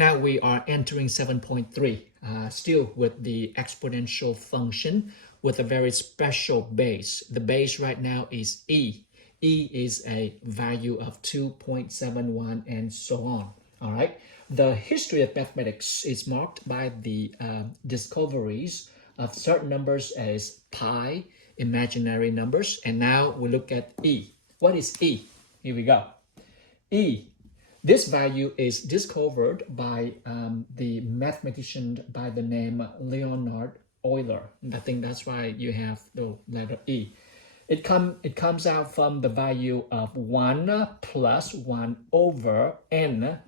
Now we are entering 7.3, still with the exponential function with a very special base. The base right now is e. E is a value of 2.71 and so on. All right. The history of mathematics is marked by the discoveries of certain numbers as pi, imaginary numbers, and now we look at e. What is e? Here we go. E. This value is discovered by the mathematician by the name Leonhard Euler. I think that's why you have the letter E. It comes out from the value of 1 plus 1 over n,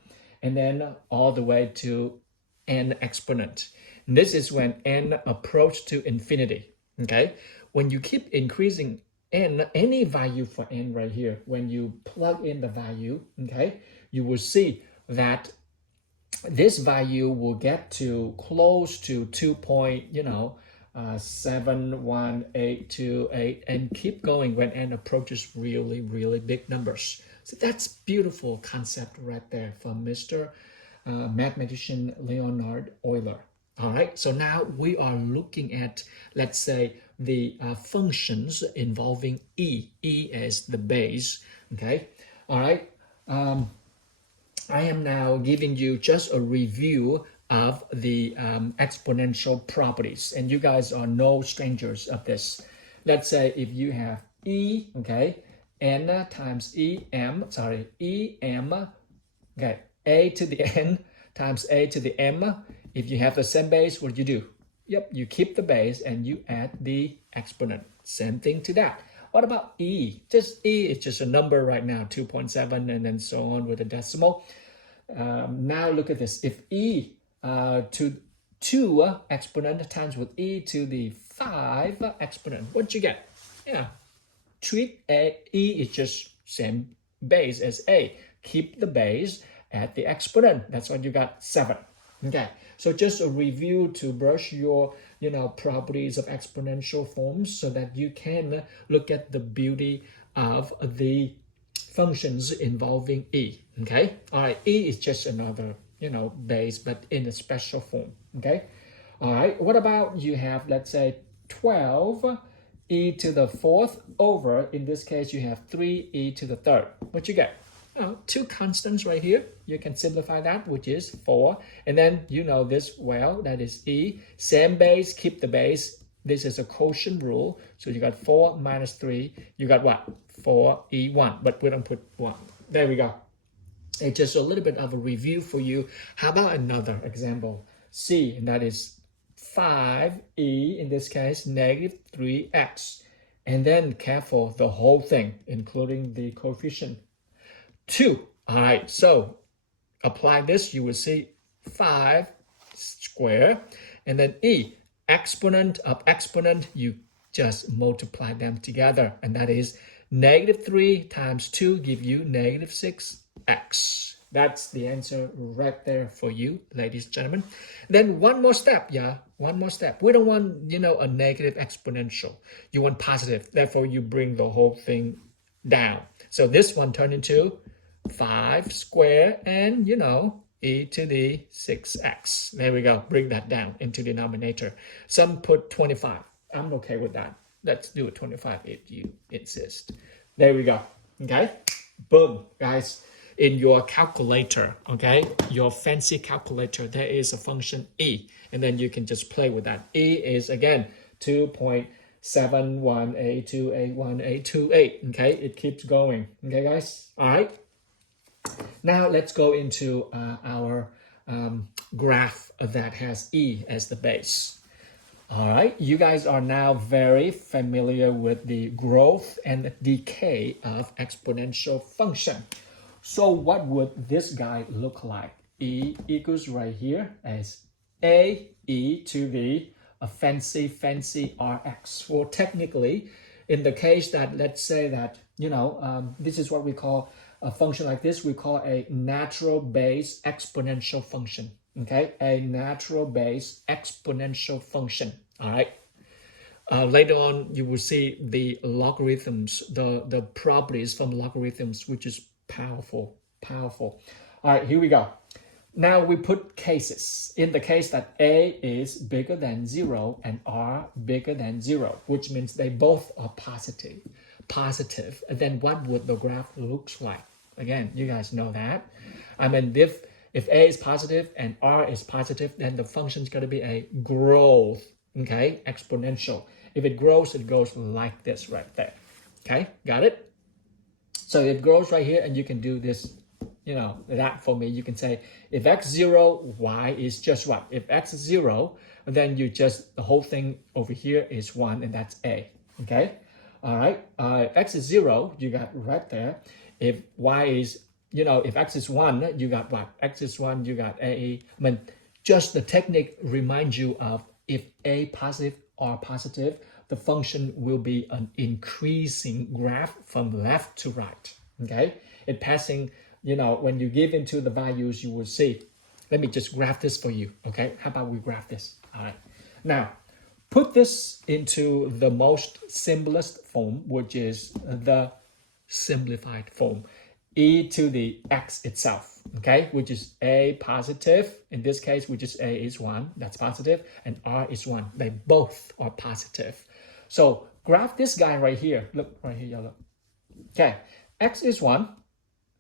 and then all the way to n exponent. And this is when n approach to infinity. Okay, when you keep increasing n, any value for n right here, when you plug in the value, okay, you will see that this value will get to close to 2.71828 and keep going when n approaches really big numbers. So that's beautiful concept right there from Mr. Mathematician Leonhard Euler. All right, so now we are looking at, let's say, the functions involving e. E as the base. Okay, all right. I am now giving you just a review of the exponential properties, and you guys are no strangers of this. Let's say if you have e, okay, n times em, okay, a to the n times a to the m. If you have the same base, what do you do? Yep, you keep the base and you add the exponent. Same thing to that. What about e? Just e is just a number right now, 2.7 and then so on with a decimal. Now look at this. If e to 2 exponent times with e to the 5 exponent, what you get? Yeah, treat e is just same base as a. Keep the base at the exponent. That's what you got, 7. Okay, so just a review to brush your properties of exponential forms so that you can look at the beauty of the functions involving e. Okay, all right, e is just another base, but in a special form. Okay, all right, what about you have, let's say, 12 e to the 4th over, in this case you have 3 e to the 3rd. What you get? Two constants right here. You can simplify that, which is 4. And then you know this well, that is e. Same base, keep the base. This is a quotient rule. So you got 4 minus 3. You got what? 4e1. But we don't put 1. There we go. It's just a little bit of a review for you. How about another example? C, and that is 5e, in this case, negative 3x. And then careful, the whole thing, including the coefficient. 2. All right, so apply this, you will see 5 square, and then e, exponent of exponent, you just multiply them together, and that is negative 3 times 2 give you negative 6x. That's the answer right there for you, ladies and gentlemen. Then one more step, one more step. We don't want, a negative exponential. You want positive, therefore you bring the whole thing down. So this one turned into 5 square and, e to the 6x. There we go. Bring that down into the denominator. Some put 25. I'm okay with that. Let's do it 25 if you insist. There we go. Okay? Boom, guys. In your calculator, okay, your fancy calculator, there is a function e, and then you can just play with that. E is, again, 2.71828128. Okay? It keeps going. Okay, guys? All right? Now let's go into our graph that has e as the base. All right, you guys are now very familiar with the growth and decay of exponential function. So what would this guy look like? E equals right here as a e to the fancy rx. Well, technically, in the case that, let's say that, this is what we call a function like this, we call a natural base exponential function. Okay, a natural base exponential function. All right. Later on, you will see the logarithms, the properties from logarithms, which is powerful. All right, here we go. Now we put cases. In the case that A is bigger than 0 and R bigger than 0, which means they both are positive, and then what would the graph looks like? Again, you guys know that. I mean, if A is positive and R is positive, then the function is going to be a growth, okay, exponential. If it grows, it goes like this right there. Okay, got it? So it grows right here, and you can do this, that for me. You can say if x 0, y is just what? If x is 0, then the whole thing over here is 1, and that's A. Okay? All right. X is 0, you got right there. If y is, if x is 1, you got what? X is 1, you got A. I mean, just the technique reminds you of if A positive or positive, the function will be an increasing graph from left to right. Okay? It passing, when you give into the values, you will see. Let me just graph this for you. Okay? How about we graph this? All right. Now, put this into the most simplest form, which is the simplified form, e to the x itself, okay, which is A positive. In this case, which is A is 1, that's positive, and R is 1. They both are positive. So graph this guy right here. Look, right here, look. Okay, x is 1.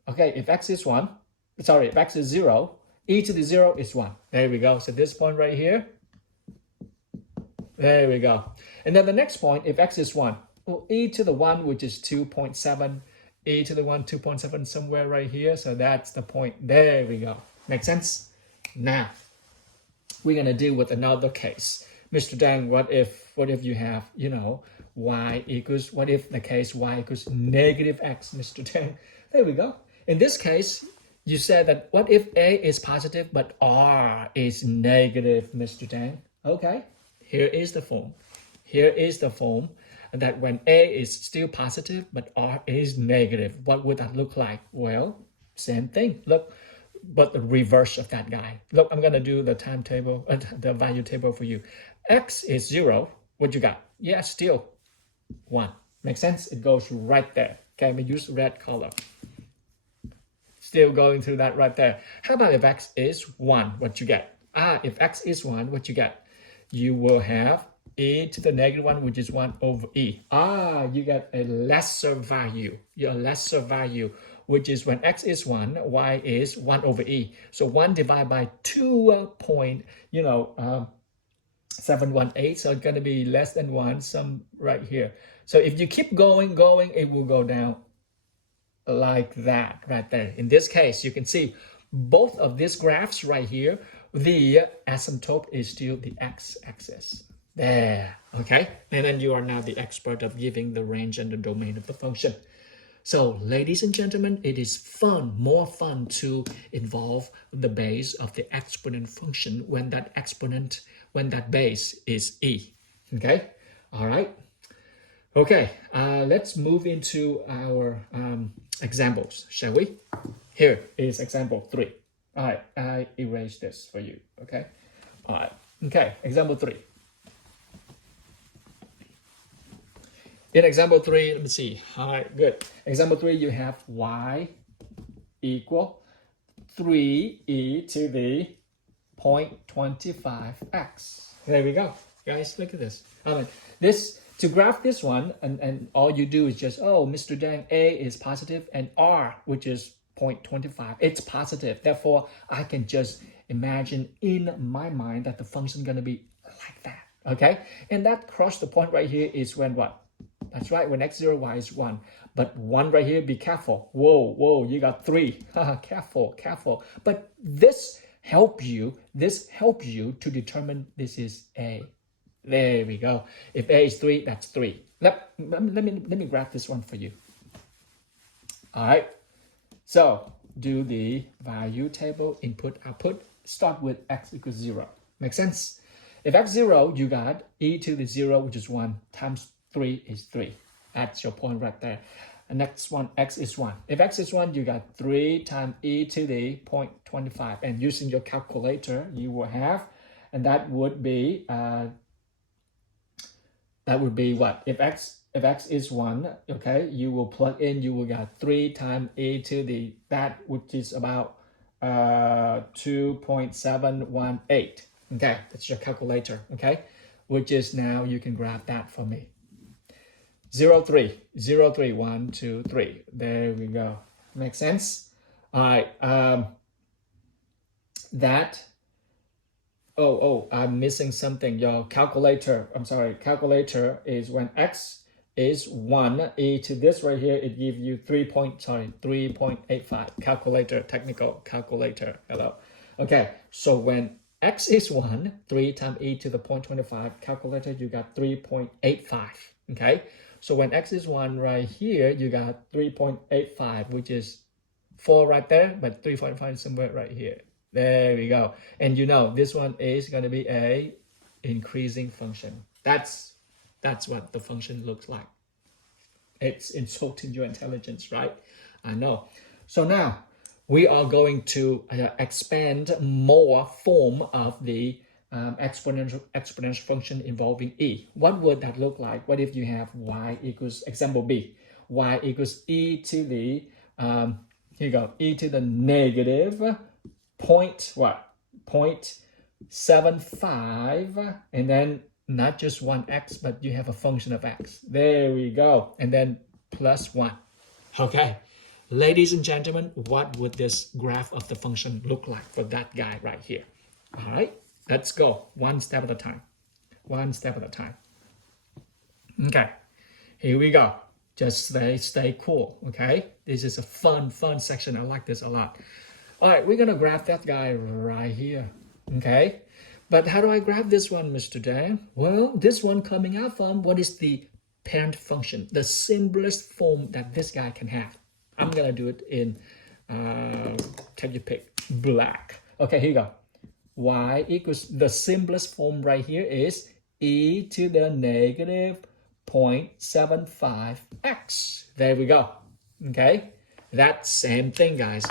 Okay, if x is 1, sorry, if x is 0, e to the 0 is 1. There we go. So this point right here, there we go. And then the next point, if x is 1, well, e to the 1, which is 2.7, e to the 1, 2.7 somewhere right here. So that's the point. There we go. Make sense? Now, we're going to deal with another case. Mr. Dang, what if you have, y equals, what if the case y equals negative x, Mr. Dang? There we go. In this case, you said that what if A is positive but R is negative, Mr. Dang? Okay, here is the form. Here is the form that when A is still positive but R is negative, what would that look like? Well, same thing. Look, but the reverse of that guy. Look, I'm going to do the timetable, the value table for you. X is 0. What you got? Yeah, still 1. Makes sense? It goes right there. Okay, we use red color. Still going through that right there. How about if x is 1? What you get? If x is 1, what you get? You will have e to the negative 1, which is 1 over e. You get a lesser value. Your lesser value, which is when x is 1, y is 1 over e. So 1 divided by 2.718. So it's going to be less than 1, some right here. So if you keep going, it will go down like that right there. In this case, you can see both of these graphs right here, the asymptote is still the x-axis. There, okay? And then you are now the expert of giving the range and the domain of the function. So, ladies and gentlemen, it is fun, more fun to involve the base of the exponent function when that base is e. Okay? All right? Okay, let's move into our examples, shall we? Here is example 3. All right, I erased this for you, okay? All right, okay, example 3. In example 3, let me see. All right, good. Example 3, you have y equal 3e to the 0.25x. There we go. Guys, look at this. To graph this one, and all you do is just, Mr. Dang, A is positive, and R, which is 0.25, it's positive. Therefore, I can just imagine in my mind that the function is going to be like that, okay? And that cross the point right here is when what? That's right, when x0, y is 1. But 1 right here, be careful. Whoa, you got 3. Careful. But this help you to determine this is A. There we go. If A is 3, that's 3. Let me graph this one for you. All right. So do the value table, input, output. Start with x equals 0. Make sense? If x 0, you got e to the 0, which is 1, times 3 is 3. That's your point right there. And next one, x is 1. If x is 1, you got 3 times e to the 0.25. And using your calculator, you will have, and that would be what? If x is 1, okay, you will plug in, you will get 3 times e to the, that which is about 2.718. Okay, that's your calculator, okay? Which is now, you can graph that for me. 0, 3, 0, 3, 1, 2, 3. There we go. Make sense? All right, I'm missing something. Your calculator, calculator is when x is 1, e to this right here, it gives you 3.85. Calculator, technical calculator, hello. Okay, so when x is 1, 3 times e to the 0.25, calculator, you got 3.85, okay? So when x is 1 right here, you got 3.85, which is 4 right there, but 3.5 somewhere right here. There we go. And you know, this one is going to be a increasing function. That's what the function looks like. It's insulting your intelligence, right? I know. So now we are going to expand more form of the exponential function involving e. What would that look like? What if you have y equals, example b, y equals e to the, here you go, e to the negative 0.75, and then not just 1x, but you have a function of x. There we go. And then plus 1. Okay. Ladies and gentlemen, what would this graph of the function look like for that guy right here? All right. Let's go one step at a time. One step at a time. Okay. Here we go. Just stay cool. Okay. This is a fun section. I like this a lot. All right, we're going to graph that guy right here, okay? But how do I graph this one, Mr. Dan? Well, this one coming out from what is the parent function, the simplest form that this guy can have. I'm going to do it in, take your pick, black. Okay, here you go. Y equals, the simplest form right here is e to the negative 0.75x. There we go, okay? That same thing, guys.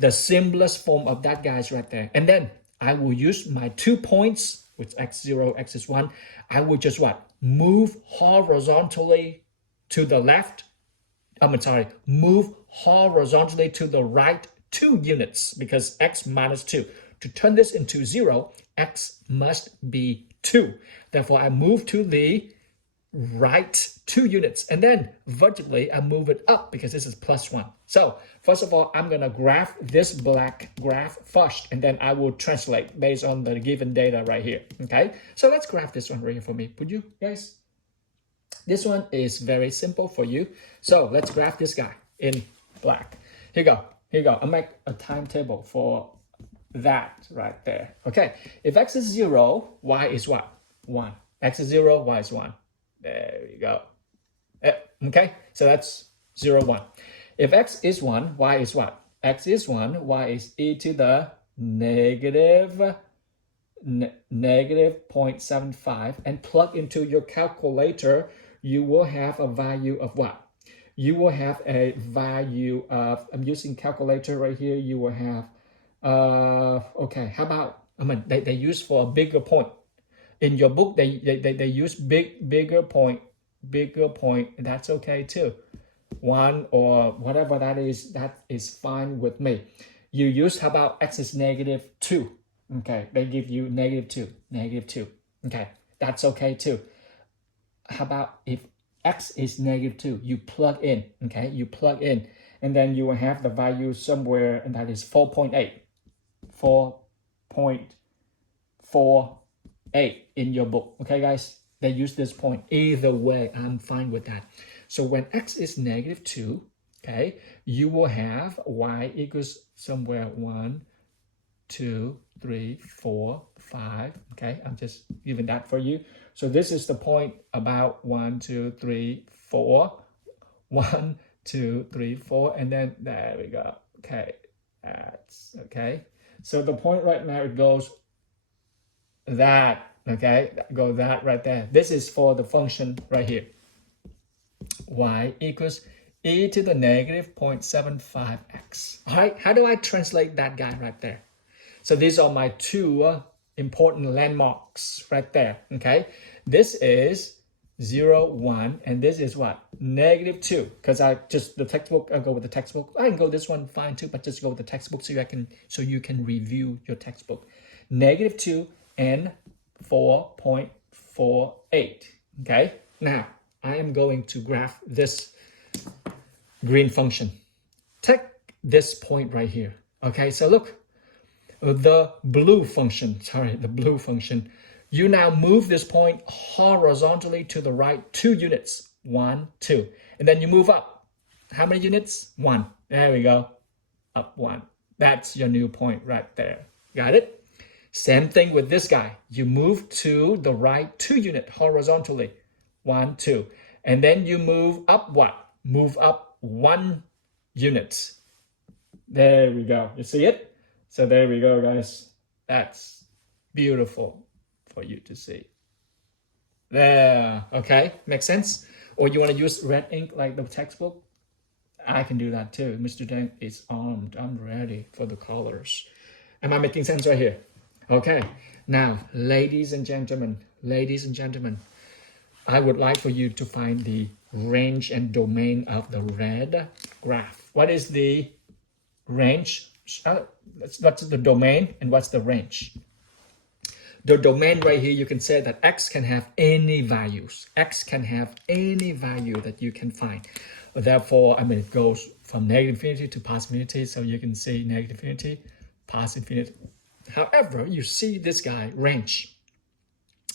The simplest form of that guy is right there. And then I will use my 2 points, which x0, x is 1. I will just what? Move horizontally to the left. Move horizontally to the right 2 units, because x minus 2. To turn this into 0, x must be 2. Therefore, I move to the right 2 units, and then vertically I move it up because this is plus 1. So first of all, I'm gonna graph this black graph first, and then I will translate based on the given data right here. Okay, so let's graph this one right here for me, would you guys? This one is very simple for you. So let's graph this guy in black. Here you go. I'll make a timetable for that right there. Okay, if x is 0, y is what? 1. X is 0, y is 1. There we go. Okay, so that's 0, 1. If x is 1, y is what? X is 1, y is e to the negative 0.75, and plug into your calculator, you will have a value of what? You will have a value of, I'm using calculator right here, you will have, okay, how about, they use for a bigger point. In your book, they use bigger point, that's okay too. 1 or whatever that is fine with me. You use, how about x is negative 2? Okay, they give you negative 2. Okay, that's okay too. How about if x is negative 2? You plug in, okay? You plug in, and then you will have the value somewhere, and that is 4.8. 4.48 in your book, okay, guys? They use this point. Either way, I'm fine with that. So when x is negative 2, okay, you will have y equals somewhere 1, 2, 3, 4, 5. Okay, I'm just giving that for you. So this is the point about 1, 2, 3, 4. 1, 2, 3, 4, and then there we go. Okay, that's okay. So the point right now, it goes that, okay, go that right there. This is for the function right here. Y equals e to the negative 0.75x. All right, how do I translate that guy right there? So these are my 2 important landmarks right there, okay? This is 0, 1, and this is what? -2. Because the textbook, I'll go with the textbook. I can go this one fine too, but just go with the textbook so you can review your textbook. -2 and 4.48. Okay, now I am going to graph this green function. Take this point right here. Okay, so look, the blue function, you now move this point horizontally to the right 2 units, 1, 2, and then you move up. How many units? 1. There we go, up 1. That's your new point right there. Got it? Same thing with this guy. You move to the right 2 unit horizontally, 1, 2, and then you move up what? Move up 1 unit. There we go. You see it? So there we go, guys. That's beautiful for you to see. There, okay, makes sense? Or you want to use red ink like the textbook? I can do that too. Mr. Deng is armed. I'm ready for the colors. Am I making sense right here? Okay, now, ladies and gentlemen, I would like for you to find the range and domain of the red graph. What is the range? What's the domain and what's the range? The domain right here, you can say that x can have any values. X can have any value that you can find. Therefore, it goes from negative infinity to positive infinity. So you can see negative infinity, positive infinity. However, you see this guy, range.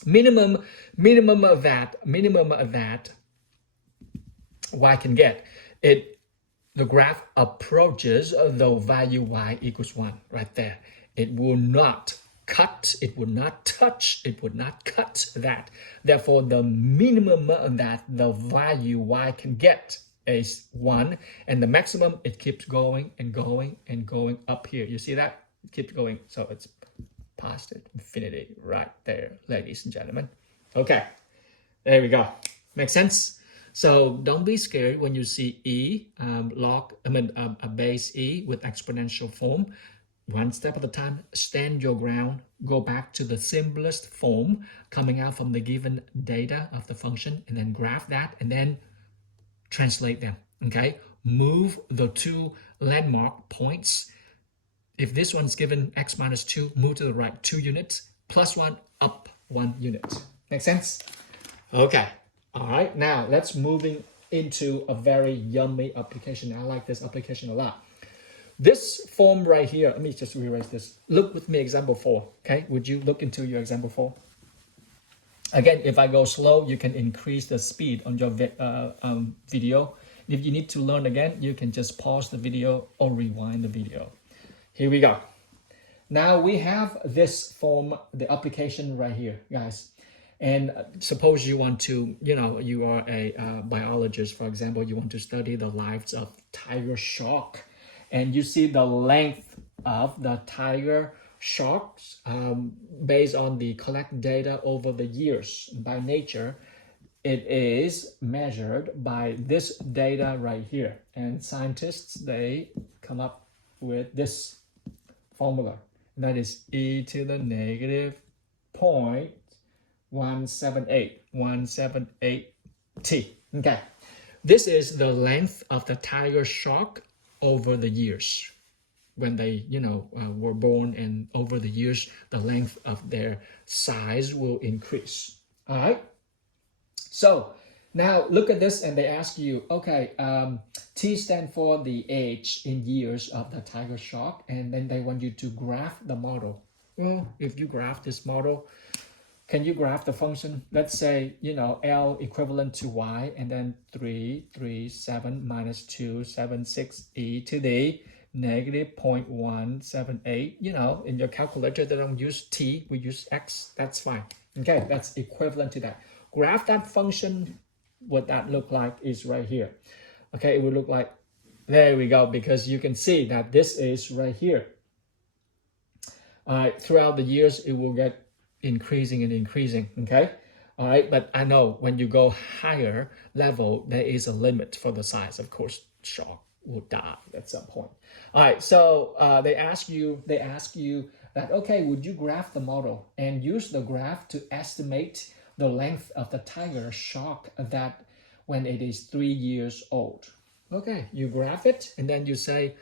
Minimum of that y can get. The graph approaches the value y equals 1 right there. It will not cut, it would not touch, it would not cut that. Therefore, the minimum that the value y can get is 1, and the maximum, it keeps going and going and going up here. You see that? It keeps going, so it's past infinity right there, ladies and gentlemen. Okay, there we go. Makes sense? So don't be scared when you see a base e with exponential form. One step at a time, stand your ground, go back to the simplest form coming out from the given data of the function, and then graph that, and then translate them, okay? Move the 2 landmark points. If this one's given x minus 2, move to the right 2 units, plus 1, up 1 unit. Make sense? Okay. All right, now let's moving into a very yummy application. I like this application a lot. This form right here, let me just rewrite this. Look with me, example 4, okay? Would you look into your example 4? Again, if I go slow, you can increase the speed on your video. If you need to learn again, you can just pause the video or rewind the video. Here we go. Now we have this form, the application right here, guys. And suppose you want to, you are a biologist, for example, you want to study the lives of tiger shark. And you see the length of the tiger sharks based on the collect data over the years. By nature, it is measured by this data right here. And scientists, they come up with this formula. That is e to the negative 0.178 t. Okay, this is the length of the tiger shark over the years when they were born, and over the years the length of their size will increase. All right, so now look at this, and they ask you, okay, t stand for the age in years of the tiger shark, and then they want you to graph the model. Well, if you graph this model, can you graph the function? Let's say, L equivalent to y, and then 3, 3, 7, minus 2, 7, 6, e to the negative 0.178. In your calculator, they don't use t, we use x. That's fine. Okay, that's equivalent to that. Graph that function. What that look like is right here. Okay, it will look like, there we go, because you can see that this is right here. All right, throughout the years, it will get increasing and increasing, okay? All right, but I know when you go higher level, there is a limit for the size. Of course, shark will die at some point. All right, so they ask you that, okay, would you graph the model and use the graph to estimate the length of the tiger shark that when it is 3 years old. Okay, you graph it, and then you say,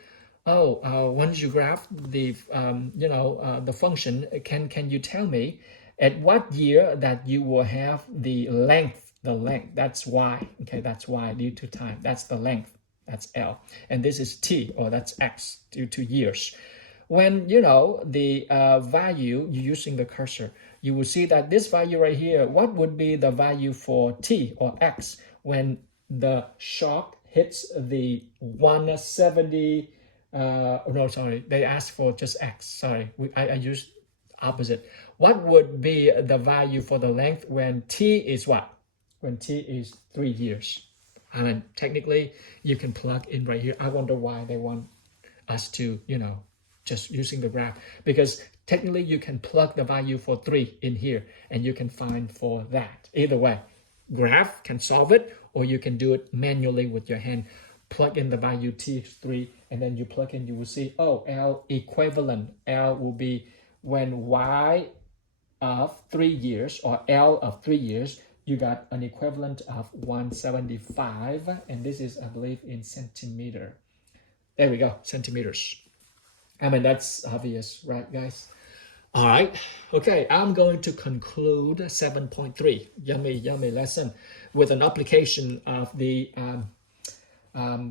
oh, once you graph the the function, can you tell me at what year that you will have the length? The length, that's y. Okay, that's y due to time. That's the length. That's L, and this is t, or that's x due to years. When the value, you're using the cursor, you will see that this value right here, what would be the value for t or x when the shark hits the 170? No, sorry, they asked for just x. Sorry, I used opposite. What would be the value for the length when t is what? When t is 3 years. I mean, technically, you can plug in right here. I wonder why they want us to, just using the graph, because technically you can plug the value for 3 in here and you can find for that. Either way, graph can solve it, or you can do it manually with your hand. Plug in the value t3, and then you plug in, you will see, oh, L equivalent. L will be when y of 3 years, or L of 3 years, you got an equivalent of 175, and this is, I believe, in centimeter. There we go, centimeters. I mean, that's obvious, right, guys? All right, okay, I'm going to conclude 7.3, yummy lesson, with an application of the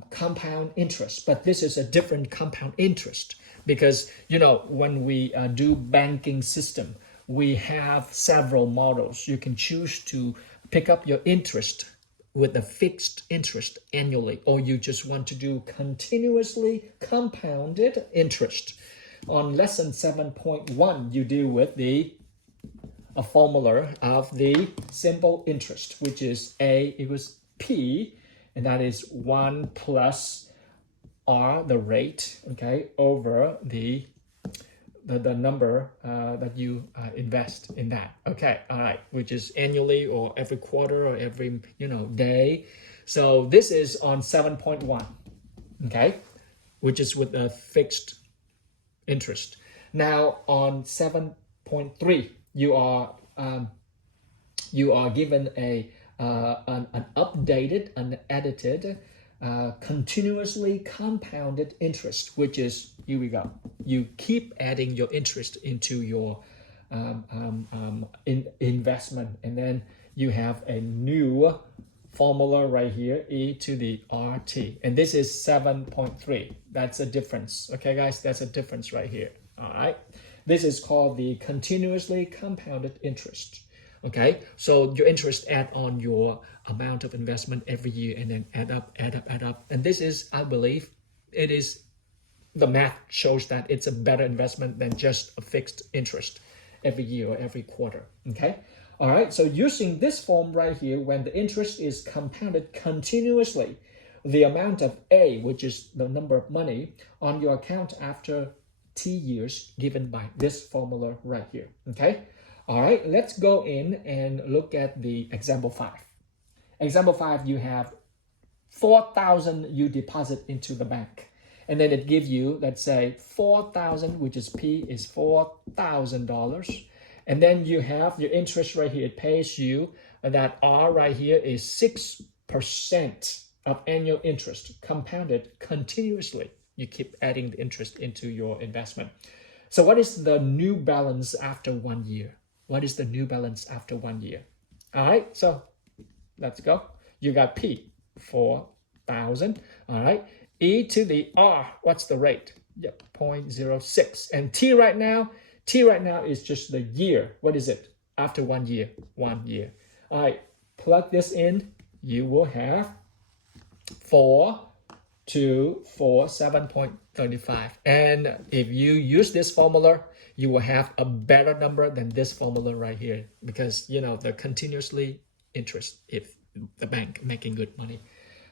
compound interest. But this is a different compound interest, because, when we do banking system, we have several models. You can choose to pick up your interest with a fixed interest annually, or you just want to do continuously compounded interest. On lesson 7.1, you deal with a formula of the simple interest, which is A equals P, and that is 1 plus R, the rate, okay, over the number that you invest in that. Okay, all right, which is annually or every quarter or every day. So this is on 7.1, okay, which is with a fixed interest. Now on 7.3, you are given an updated, unedited, continuously compounded interest, which is, here we go, you keep adding your interest into your investment, and then you have a new formula right here, e to the RT, and this is 7.3. That's a difference. Okay, guys, that's a difference right here. All right, this is called the continuously compounded interest. Okay, so your interest add on your amount of investment every year, and then add up. And this is, I believe, the math shows that it's a better investment than just a fixed interest every year or every quarter. Okay, all right, so using this form right here, when the interest is compounded continuously, the amount of A, which is the number of money on your account after T years, given by this formula right here. Okay. All right, let's go in and look at the example 5. Example 5, you have 4,000 you deposit into the bank. And then it gives you, let's say, 4,000, which is P, is $4,000. And then you have your interest right here. It pays you that R right here is 6% of annual interest, compounded continuously. You keep adding the interest into your investment. So what is the new balance after 1 year? What is the new balance after 1 year? All right, so let's go. You got P, 4,000. All right, E to the R, what's the rate? Yep, 0.06. And T right now is just the year. What is it? After 1 year, 1 year. All right, plug this in. You will have 7.35. And if you use this formula, you will have a better number than this formula right here, because the continuously interest if the bank making good money.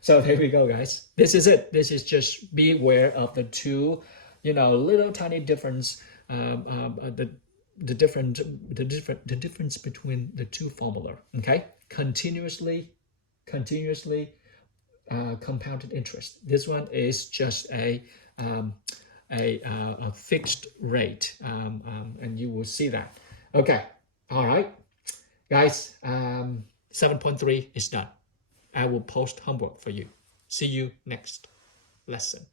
So there we go, guys. This is it. This is just be aware of the two, little tiny difference, the difference between the two formula. Okay, continuously compounded interest. This one is just a fixed rate, and you will see that. Okay, all right. Guys, 7.3 is done. I will post homework for you. See you next lesson.